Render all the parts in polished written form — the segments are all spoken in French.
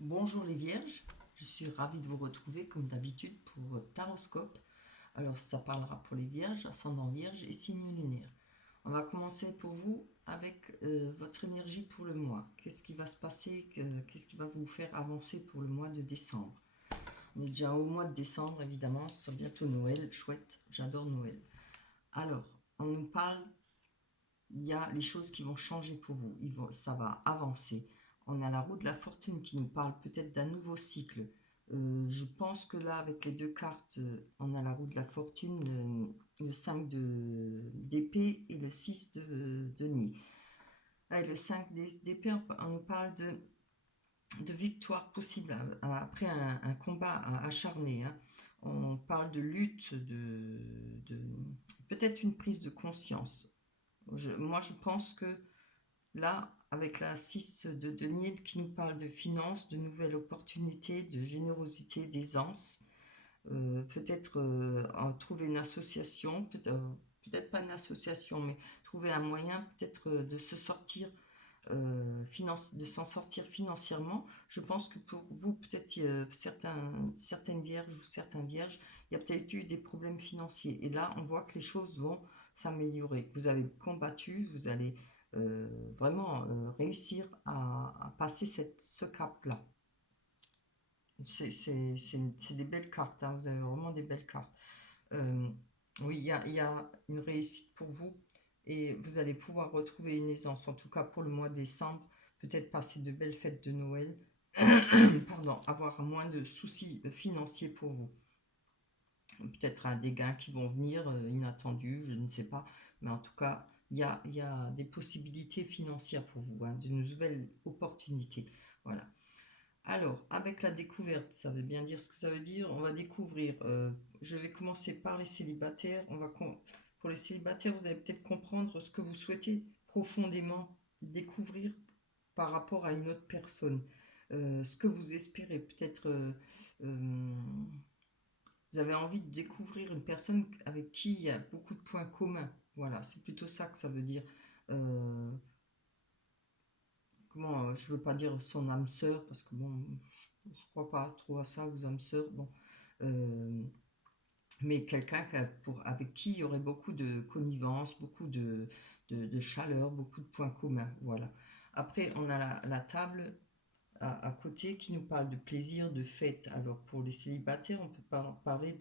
Bonjour les vierges, je suis ravie de vous retrouver comme d'habitude pour votre taroscope. Alors ça parlera pour les vierges, ascendant vierge et signe lunaire. On va commencer pour vous avec votre énergie pour le mois. Qu'est-ce qui va se passer, qu'est-ce qui va vous faire avancer pour le mois de décembre? On est déjà au mois de décembre évidemment, c'est bientôt Noël, chouette, j'adore Noël. Alors, on nous parle, il y a les choses qui vont changer pour vous, ça va avancer. On a la roue de la fortune qui nous parle peut-être d'un nouveau cycle. Je pense que là, avec les deux cartes, on a la roue de la fortune, le 5 d'épée et le 6 de denier. Et le 5 d'épée, on nous parle de victoire possible après un combat acharné. Hein. On parle de lutte, de peut-être une prise de conscience. Moi, je pense que là, avec la 6 de denier qui nous parle de finances, de nouvelles opportunités, de générosité, d'aisance, peut-être trouver une association, peut-être pas une association, mais trouver un moyen peut-être de se sortir, de s'en sortir financièrement. Je pense que pour vous, peut-être certaines vierges ou certains vierges, il y a peut-être eu des problèmes financiers. Et là, on voit que les choses vont s'améliorer. Vous avez combattu, vous allez vraiment réussir à passer ce cap-là. C'est des belles cartes, hein, vous avez vraiment des belles cartes. Euh, oui, il y a une réussite pour vous et vous allez pouvoir retrouver une aisance, en tout cas pour le mois de décembre, peut-être passer de belles fêtes de Noël, pardon, avoir moins de soucis financiers pour vous. Peut-être des gains qui vont venir inattendus, je ne sais pas, mais en tout cas, il y a des possibilités financières pour vous, hein, de nouvelles opportunités. Voilà. Alors, avec la découverte, ça veut bien dire ce que ça veut dire. On va découvrir. Je vais commencer par les célibataires. Pour les célibataires, vous allez peut-être comprendre ce que vous souhaitez profondément découvrir par rapport à une autre personne. Ce que vous espérez. Peut-être vous avez envie de découvrir une personne avec qui il y a beaucoup de points communs. Voilà, c'est plutôt ça que ça veut dire. Euh, je veux pas dire son âme sœur, parce que bon, je crois pas trop à ça, aux âmes sœurs, bon. Euh, mais quelqu'un avec qui il y aurait beaucoup de connivence, beaucoup de chaleur, beaucoup de points communs, voilà. Après, on a la table à côté qui nous parle de plaisir, de fête. Alors, pour les célibataires, on peut parler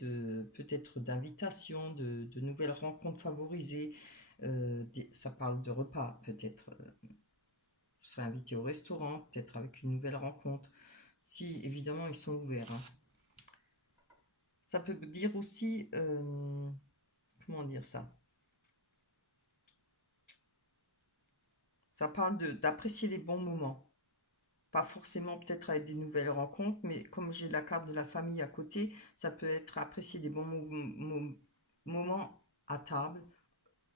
peut-être d'invitation, de nouvelles rencontres favorisées. Ça parle de repas, peut-être. Je serai invité au restaurant, peut-être avec une nouvelle rencontre, si évidemment ils sont ouverts. Hein. Ça peut dire aussi, comment dire ça? Ça parle d'apprécier les bons moments. Pas forcément peut-être avec des nouvelles rencontres, mais comme j'ai la carte de la famille à côté, ça peut être apprécier des bons moments à table,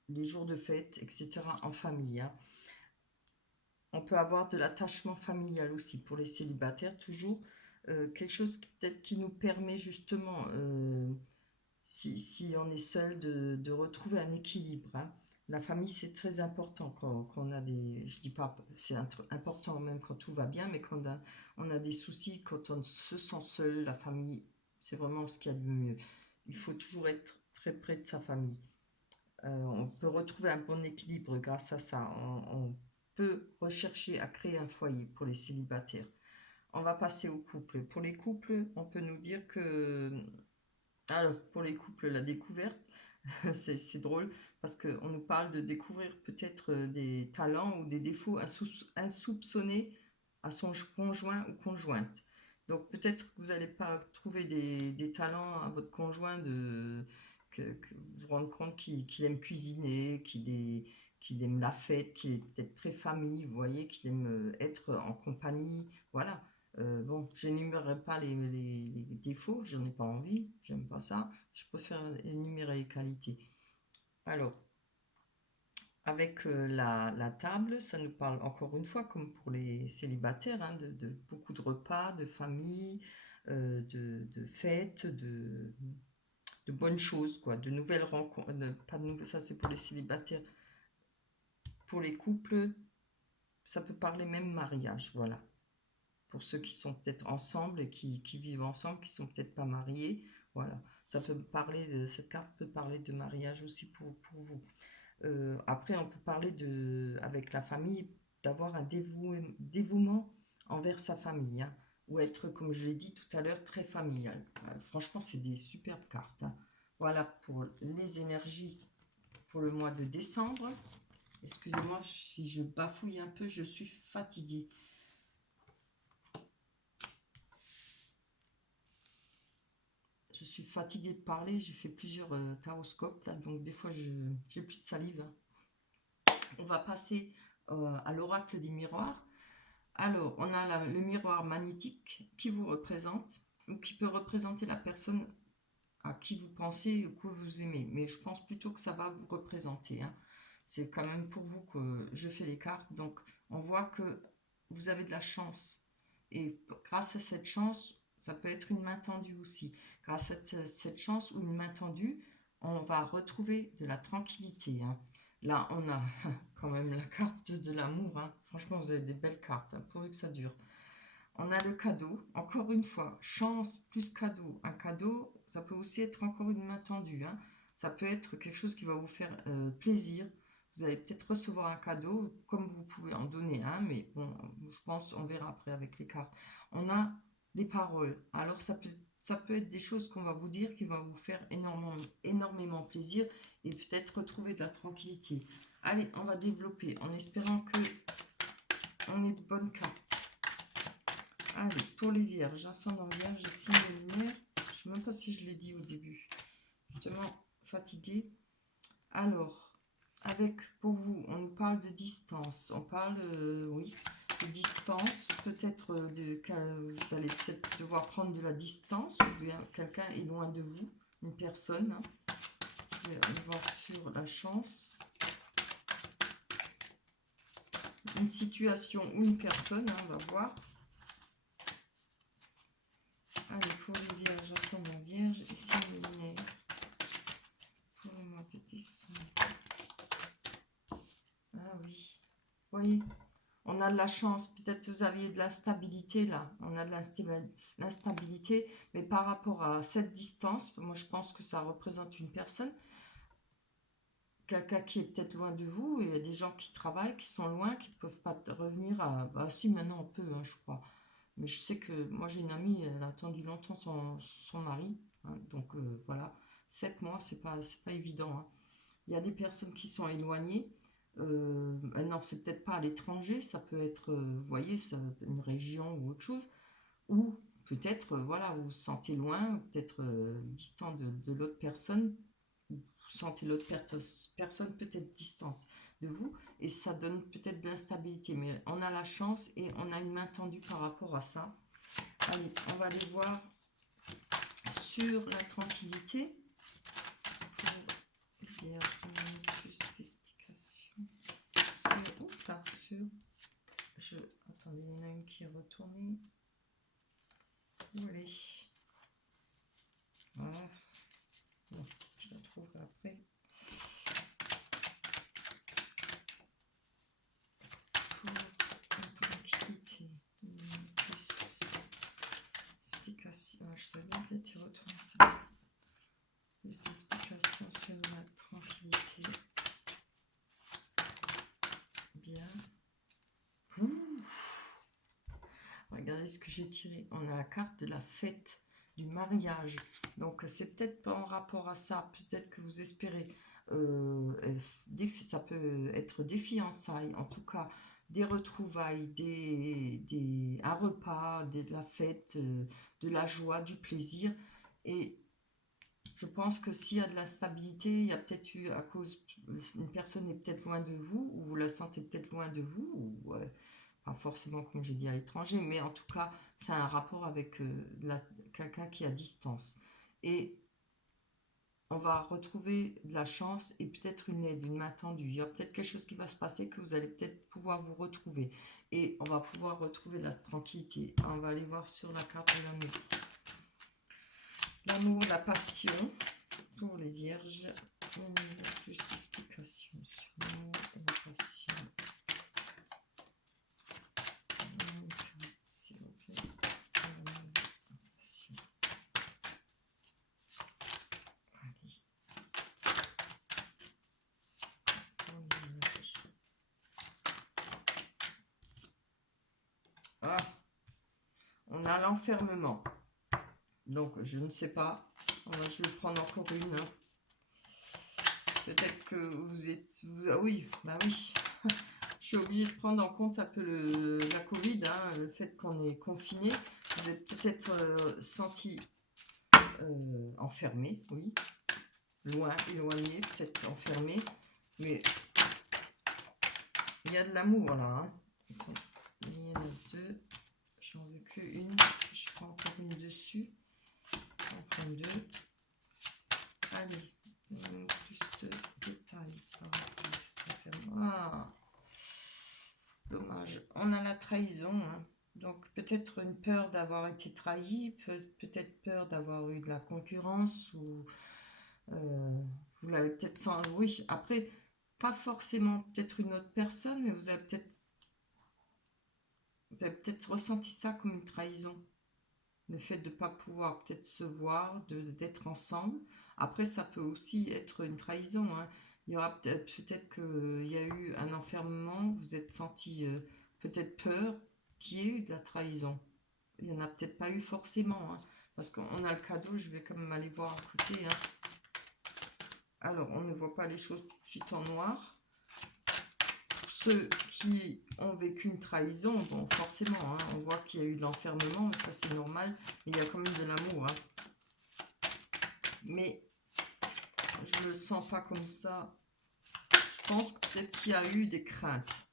les jours de fête, etc. en famille. Hein. On peut avoir de l'attachement familial aussi pour les célibataires, toujours quelque chose peut-être qui nous permet justement, si on est seul, de retrouver un équilibre. Hein. La famille, c'est très important quand on a des... Je dis pas, c'est important même quand tout va bien, mais quand on a des soucis, quand on se sent seul, la famille, c'est vraiment ce qu'il y a de mieux. Il faut toujours être très près de sa famille. On peut retrouver un bon équilibre grâce à ça. On peut rechercher à créer un foyer pour les célibataires. On va passer aux couples. Pour les couples, on peut nous dire que... Alors, pour les couples, la découverte, c'est drôle parce qu'on nous parle de découvrir peut-être des talents ou des défauts insoupçonnés à son conjoint ou conjointe. Donc peut-être que vous n'allez pas trouver des talents à votre conjoint que vous vous rendez compte qu'il aime cuisiner, qu'il aime la fête, qu'il est peut-être très famille, vous voyez, qu'il aime être en compagnie. Voilà. Bon, j'énumérerai pas les défauts, j'en ai pas envie, j'aime pas ça. Je préfère énumérer les qualités. Alors, avec la table, ça nous parle encore une fois, comme pour les célibataires, hein, de beaucoup de repas, de famille, de fêtes, de bonnes choses, quoi, de nouvelles rencontres. Pas de ça c'est pour les célibataires. Pour les couples, ça peut parler même mariage, voilà. pour ceux qui sont peut-être ensemble et qui vivent ensemble, qui sont peut-être pas mariés. Voilà, ça peut parler cette carte peut parler de mariage aussi pour vous. Après, on peut parler avec la famille, d'avoir un dévouement envers sa famille, hein, ou être, comme je l'ai dit tout à l'heure, très familial. Franchement, c'est des superbes cartes, hein. Voilà pour les énergies pour le mois de décembre. Excusez-moi si je bafouille un peu, je suis fatiguée. Je suis fatiguée de parler, j'ai fait plusieurs taroscopes, là, donc des fois, j'ai plus de salive, hein. On va passer à l'oracle des miroirs. Alors, on a le miroir magnétique qui vous représente ou qui peut représenter la personne à qui vous pensez ou que vous aimez. Mais je pense plutôt que ça va vous représenter, hein. C'est quand même pour vous que je fais les cartes. Donc, on voit que vous avez de la chance. Et grâce à cette chance, ça peut être une main tendue aussi. Grâce à cette chance ou une main tendue, on va retrouver de la tranquillité, hein. Là, on a quand même la carte de l'amour, hein. Franchement, vous avez des belles cartes, hein, pourvu que ça dure. On a le cadeau, encore une fois, chance plus cadeau. Un cadeau, ça peut aussi être encore une main tendue, hein. Ça peut être quelque chose qui va vous faire plaisir. Vous allez peut-être recevoir un cadeau, comme vous pouvez en donner un, mais bon, je pense, on verra après avec les cartes. On a les paroles. Alors, ça peut être des choses qu'on va vous dire qui vont vous faire énormément plaisir et peut-être retrouver de la tranquillité. Allez, on va développer en espérant que on ait de bonnes cartes. Allez, pour les vierges, ascendant vierge, signe lunaire. Je ne sais même pas si je l'ai dit au début. Justement, fatiguée. Alors, pour vous, on nous parle de distance. On parle, oui, de distance. Peut-être vous allez peut-être devoir prendre de la distance. Ou bien quelqu'un est loin de vous. Une personne, hein. On va voir sur la chance. Une situation ou une personne, hein, on va voir. Allez, pour les vierges, ascendant vierge et signe lunaire pour le mois de décembre. Ah oui, vous voyez, on a de la chance. Peut-être que vous aviez de l'instabilité là. On a de l'instabilité, mais par rapport à cette distance, moi je pense que ça représente une personne, quelqu'un qui est peut-être loin de vous. Il y a des gens qui travaillent, qui sont loin, qui ne peuvent pas revenir à... Bah si, maintenant on peut, hein, je crois. Mais je sais que moi j'ai une amie, elle a attendu longtemps son mari, hein, donc voilà, 7 mois, c'est pas évident, hein. Il y a des personnes qui sont éloignées, non, c'est peut-être pas à l'étranger, ça peut être, vous voyez, une région ou autre chose, ou peut-être, voilà, vous vous sentez loin, peut-être distant de l'autre personne, ou vous sentez l'autre personne peut-être distante de vous, et ça donne peut-être de l'instabilité, mais on a la chance et on a une main tendue par rapport à ça. Allez, on va aller voir sur la tranquillité. Pour bien donner plus d'explications. Attendez, il y en a une qui est retournée. Où elle est? Voilà. Bon, je la trouverai après. Pour la tranquillité. Plus d'explications. Je savais bien qu'elle était retournée ça. Plus d'explications sur la tranquillité. Bien. Regardez ce que j'ai tiré. On a la carte de la fête, du mariage. Donc c'est peut-être pas en rapport à ça. Peut-être que vous espérez. Ça peut être des fiançailles, en tout cas des retrouvailles, un repas, de la fête, de la joie, du plaisir. Et je pense que s'il y a de la stabilité, il y a peut-être eu à cause, une personne est peut-être loin de vous, ou vous la sentez peut-être loin de vous, ou pas forcément comme j'ai dit à l'étranger, mais en tout cas, c'est un rapport avec quelqu'un qui est à distance. Et on va retrouver de la chance et peut-être une aide, une main tendue. Il y a peut-être quelque chose qui va se passer que vous allez peut-être pouvoir vous retrouver. Et on va pouvoir retrouver la tranquillité. On va aller voir sur la carte de l'amour. L'amour, la passion, pour les vierges. On a plus d'explications sur l'amour et la passion. S'il vous a l'enfermement. Donc, je ne sais pas. Je vais prendre encore une. Hein. Peut-être que vous êtes... ah oui, bah oui. Je suis obligée de prendre en compte un peu la Covid, hein, le fait qu'on est confiné. Vous êtes peut-être senti enfermé, oui. Loin, éloigné, peut-être enfermé. Mais il y a de l'amour là. Hein. Attends, il y en a deux. J'en veux qu'une. Je prends encore une dessus. On prend deux. Allez, plus de détails par rapport à cet enfermement. Ah, dommage. On a la trahison. Hein. Donc peut-être une peur d'avoir été trahi, peut-être peur d'avoir eu de la concurrence ou vous l'avez peut-être senti. Oui, après, pas forcément peut-être une autre personne, mais vous avez peut-être ressenti ça comme une trahison. Le fait de ne pas pouvoir peut-être se voir, d'être ensemble. Après, ça peut aussi être une trahison. Hein. Il y aura peut-être qu'il y a eu un enfermement, vous êtes senti peut-être peur qu'il y ait eu de la trahison. Il n'y en a peut-être pas eu forcément. Hein, parce qu'on a le cadeau, je vais quand même aller voir à côté. Hein. Alors, on ne voit pas les choses tout de suite en noir. Pour ceux qui ont vécu une trahison, bon, forcément, hein, on voit qu'il y a eu de l'enfermement, mais ça c'est normal. Il y a quand même de l'amour. Hein. Mais je ne le sens pas comme ça. Je pense que peut-être qu'il y a eu des craintes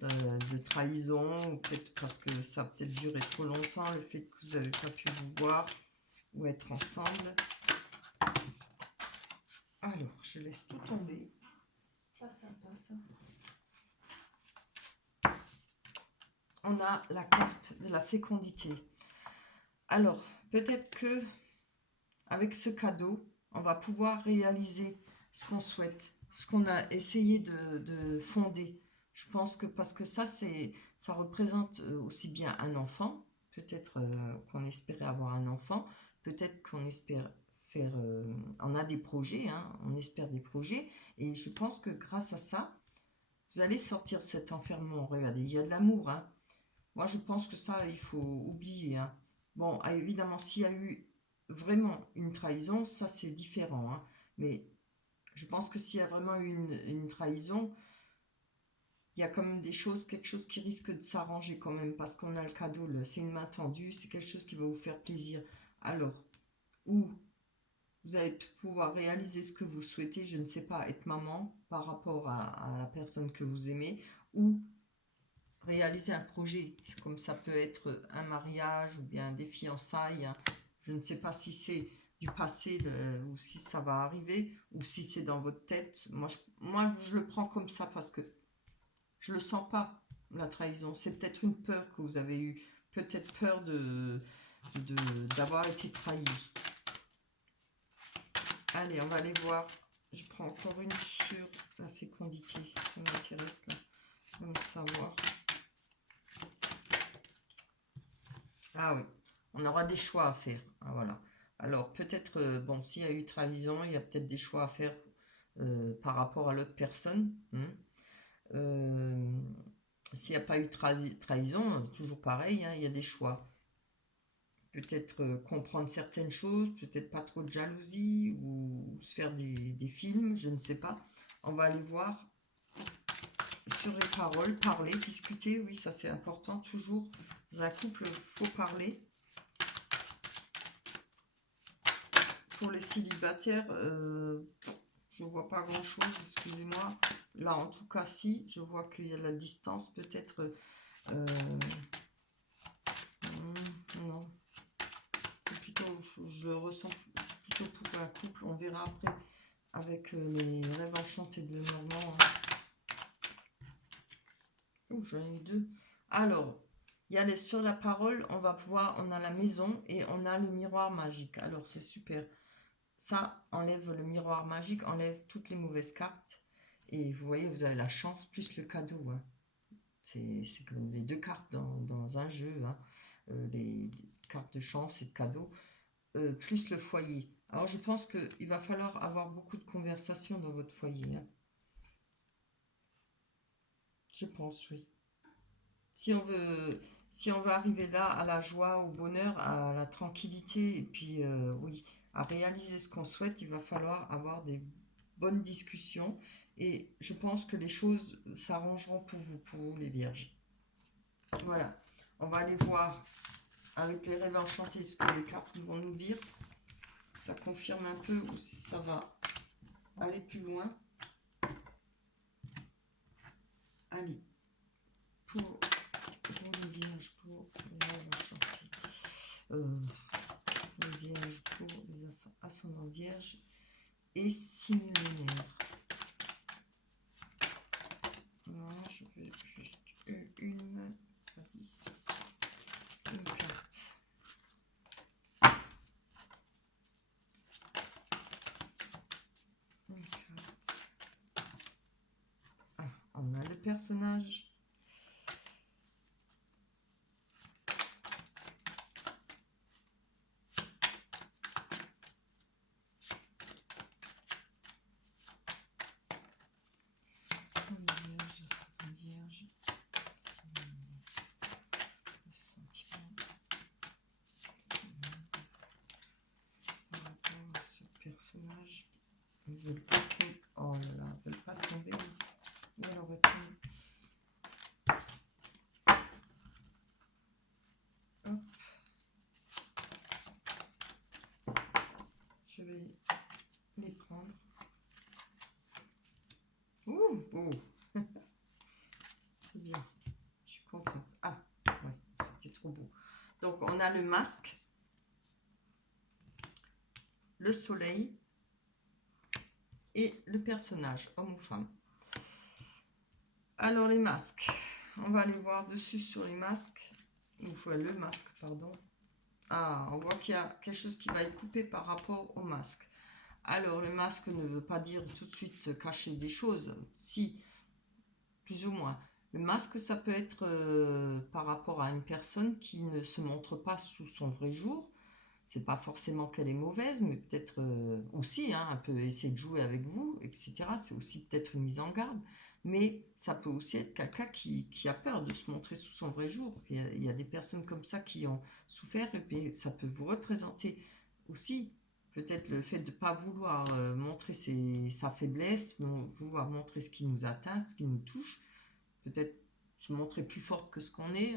de trahison, ou peut-être parce que ça a peut-être duré trop longtemps, le fait que vous n'avez pas pu vous voir ou être ensemble. Alors, je laisse tout tomber. C'est pas sympa ça. On a la carte de la fécondité. Alors, peut-être que avec ce cadeau, on va pouvoir réaliser ce qu'on souhaite, ce qu'on a essayé de fonder. Je pense que parce que ça représente aussi bien un enfant, peut-être qu'on espérait avoir un enfant, peut-être qu'on espère faire, on a des projets, hein, on espère des projets, et je pense que grâce à ça, vous allez sortir de cet enfermement. Regardez, il y a de l'amour, hein. Moi, je pense que ça, il faut oublier. Hein. Bon, évidemment, s'il y a eu vraiment une trahison, ça, c'est différent. Hein. Mais je pense que s'il y a vraiment eu une trahison, il y a quand même quelque chose qui risque de s'arranger quand même, parce qu'on a le cadeau, c'est une main tendue, c'est quelque chose qui va vous faire plaisir. Alors, ou vous allez pouvoir réaliser ce que vous souhaitez, je ne sais pas, être maman par rapport à la personne que vous aimez, ou réaliser un projet, comme ça peut être un mariage ou bien des fiançailles. Je ne sais pas si c'est du passé ou si ça va arriver ou si c'est dans votre tête. Moi, je le prends comme ça parce que je le sens pas, la trahison. C'est peut-être une peur que vous avez eue, peut-être peur d'avoir été trahi. Allez, on va aller voir. Je prends encore une sur la fécondité. Ça m'intéresse là, de me savoir. Ah oui, on aura des choix à faire. Ah, voilà. Alors peut-être, bon, s'il y a eu trahison, il y a peut-être des choix à faire par rapport à l'autre personne. Hein. S'il n'y a pas eu trahison, toujours pareil, hein, il y a des choix. Peut-être comprendre certaines choses, peut-être pas trop de jalousie ou se faire des films, je ne sais pas. On va aller voir sur les paroles, parler, discuter, oui, ça c'est important. Toujours dans un couple, il faut parler. Pour les célibataires, je vois pas grand chose, excusez-moi. Là, en tout cas, si, je vois qu'il y a la distance, peut-être. Non. Plutôt, je ressens plutôt pour un couple. On verra après avec les rêves enchantés de Normand. Oh, j'en ai deux. Alors, il y a sur la parole, on a la maison et on a le miroir magique. Alors, c'est super. Ça enlève le miroir magique, enlève toutes les mauvaises cartes. Et vous voyez, vous avez la chance plus le cadeau. Hein. C'est comme les deux cartes dans un jeu. Hein. Les cartes de chance et de cadeau. Plus le foyer. Alors je pense qu'il va falloir avoir beaucoup de conversations dans votre foyer. Hein. Je pense, oui. Si on veut, si on va arriver là à la joie, au bonheur, à la tranquillité, et puis oui, à réaliser ce qu'on souhaite, il va falloir avoir des bonnes discussions. Et je pense que les choses s'arrangeront pour vous les vierges. Voilà, on va aller voir avec les rêves enchantés ce que les cartes vont nous dire. Ça confirme un peu ou si ça va aller plus loin. Allez, pour les vierges, pour les rêves enchantés. Les vierges, pour les ascendants vierges et signes lunaires. Voilà, je vais juste une, pas 10, une carte. Une carte. Ah, on a le personnage. Personnage, ils veulent pas tomber. Oh là là, ils veulent pas tomber. Où elle aurait tombé. Hop. Je vais les prendre. Ouh, ouh. C'est bien. Je suis contente. Ah, ouais, c'était trop beau. Donc on a le masque, le soleil et le personnage, homme ou femme. Alors les masques, on va aller voir dessus sur les masques, ou le masque, pardon. Ah, on voit qu'il y a quelque chose qui va être coupé par rapport au masque. Alors le masque ne veut pas dire tout de suite cacher des choses, si, plus ou moins. Le masque, ça peut être par rapport à une personne qui ne se montre pas sous son vrai jour. C'est pas forcément qu'elle est mauvaise, mais peut-être aussi, hein, elle peut essayer de jouer avec vous, etc. C'est aussi peut-être une mise en garde. Mais ça peut aussi être quelqu'un qui a peur de se montrer sous son vrai jour. Il y a des personnes comme ça qui ont souffert, et puis ça peut vous représenter aussi peut-être le fait de ne pas vouloir montrer sa faiblesse, vouloir montrer ce qui nous atteint, ce qui nous touche. Peut-être se montrer plus forte que ce qu'on est.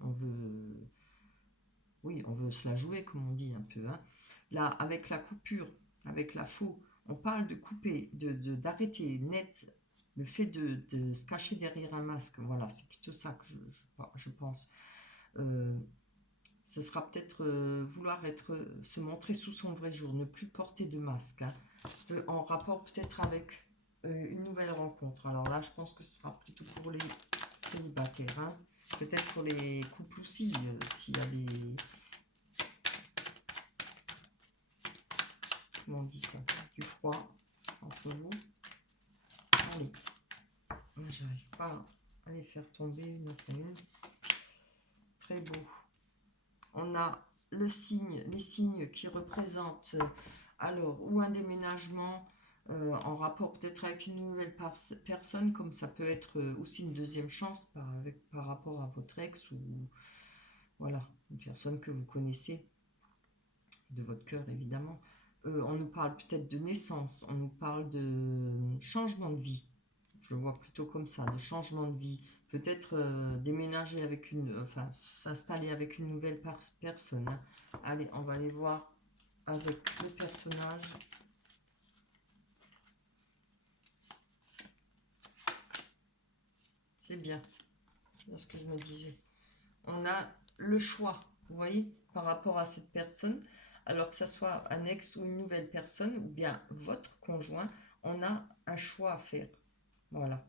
On veut oui, on veut se la jouer, comme on dit un peu. Hein. Là, avec la coupure, avec la faux, on parle de couper, d'arrêter net le fait de se cacher derrière un masque. Voilà, c'est plutôt ça que je pense. Ce sera peut-être vouloir se montrer sous son vrai jour, ne plus porter de masque. Hein. En rapport peut-être avec une nouvelle rencontre. Alors là, je pense que ce sera plutôt pour les célibataires. Hein. Peut-être pour les couples aussi, s'il y a des... Comment on dit ça? Du froid entre vous. Allez. J'arrive pas à les faire tomber une après une. Très beau. On a les signes qui représentent alors ou un déménagement en rapport peut-être avec une nouvelle personne, comme ça peut être aussi une deuxième chance par rapport à votre ex ou voilà, une personne que vous connaissez de votre cœur évidemment. On nous parle peut-être de naissance, on nous parle de changement de vie. Je le vois plutôt comme ça, de changement de vie. Peut-être déménager avec enfin s'installer avec une nouvelle personne. Hein. Allez, on va aller voir avec le personnage. C'est bien, c'est ce que je me disais. On a le choix, vous voyez, par rapport à cette personne. Alors que ce soit un ex ou une nouvelle personne, ou bien votre conjoint, on a un choix à faire. Voilà.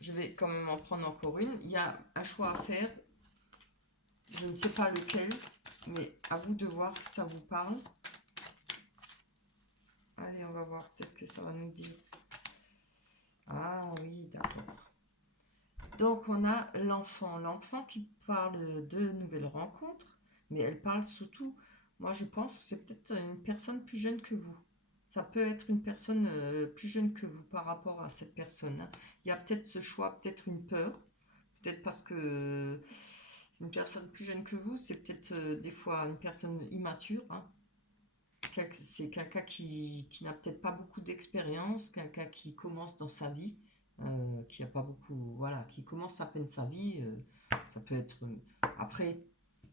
Je vais quand même en prendre encore une. Il y a un choix à faire. Je ne sais pas lequel, mais à vous de voir si ça vous parle. Allez, on va voir. Peut-être que ça va nous dire. Ah oui, d'accord. Donc, on a l'enfant. L'enfant qui parle de nouvelles rencontres, mais elle parle surtout, moi je pense que c'est peut-être une personne plus jeune que vous. Ça peut être une personne plus jeune que vous par rapport à cette personne. Hein. Il y a peut-être ce choix, peut-être une peur, peut-être parce que c'est une personne plus jeune que vous, c'est peut-être des fois une personne immature, hein. C'est quelqu'un qui n'a peut-être pas beaucoup d'expérience, quelqu'un qui commence dans sa vie, qui a pas beaucoup, voilà, qui commence à peine sa vie. Ça peut être. Après,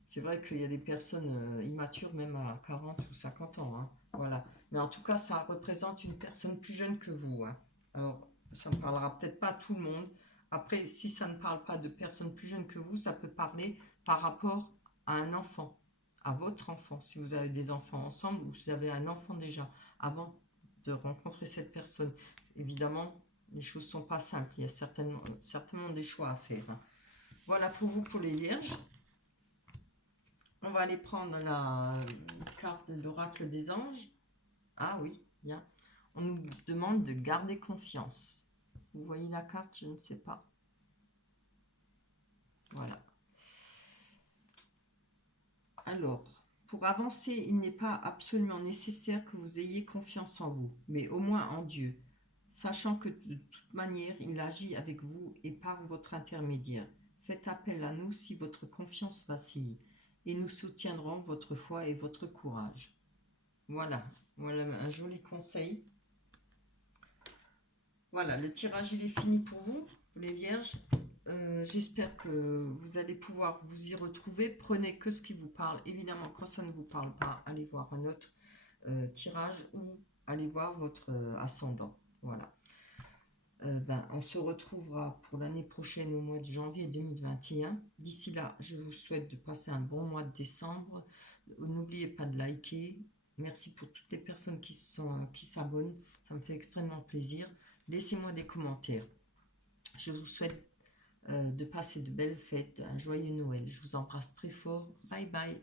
c'est vrai qu'il y a des personnes immatures, même à 40 ou 50 ans, hein, voilà. Mais en tout cas, ça représente une personne plus jeune que vous, hein. Alors, ça ne parlera peut-être pas à tout le monde. Après, si ça ne parle pas de personnes plus jeunes que vous, ça peut parler par rapport à un enfant, à votre enfant. Si vous avez des enfants ensemble ou vous avez un enfant déjà, avant de rencontrer cette personne. Évidemment, les choses ne sont pas simples. Il y a certainement des choix à faire, hein. Voilà pour vous, pour les vierges. On va aller prendre la carte de l'oracle des anges. Ah oui, bien. On nous demande de garder confiance. Vous voyez la carte? Je ne sais pas. Voilà. Alors, pour avancer, il n'est pas absolument nécessaire que vous ayez confiance en vous, mais au moins en Dieu, sachant que de toute manière, il agit avec vous et par votre intermédiaire. Faites appel à nous si votre confiance vacille, et nous soutiendrons votre foi et votre courage. Voilà, voilà un joli conseil. Voilà, le tirage il est fini pour vous, les vierges. J'espère que vous allez pouvoir vous y retrouver. Prenez que ce qui vous parle. Évidemment, quand ça ne vous parle pas, allez voir un autre tirage ou allez voir votre ascendant. Voilà. On se retrouvera pour l'année prochaine au mois de janvier 2021. D'ici là, je vous souhaite de passer un bon mois de décembre. N'oubliez pas de liker. Merci pour toutes les personnes qui s'abonnent. Ça me fait extrêmement plaisir. Laissez-moi des commentaires. Je vous souhaite de passer de belles fêtes, un joyeux Noël. Je vous embrasse très fort. Bye bye.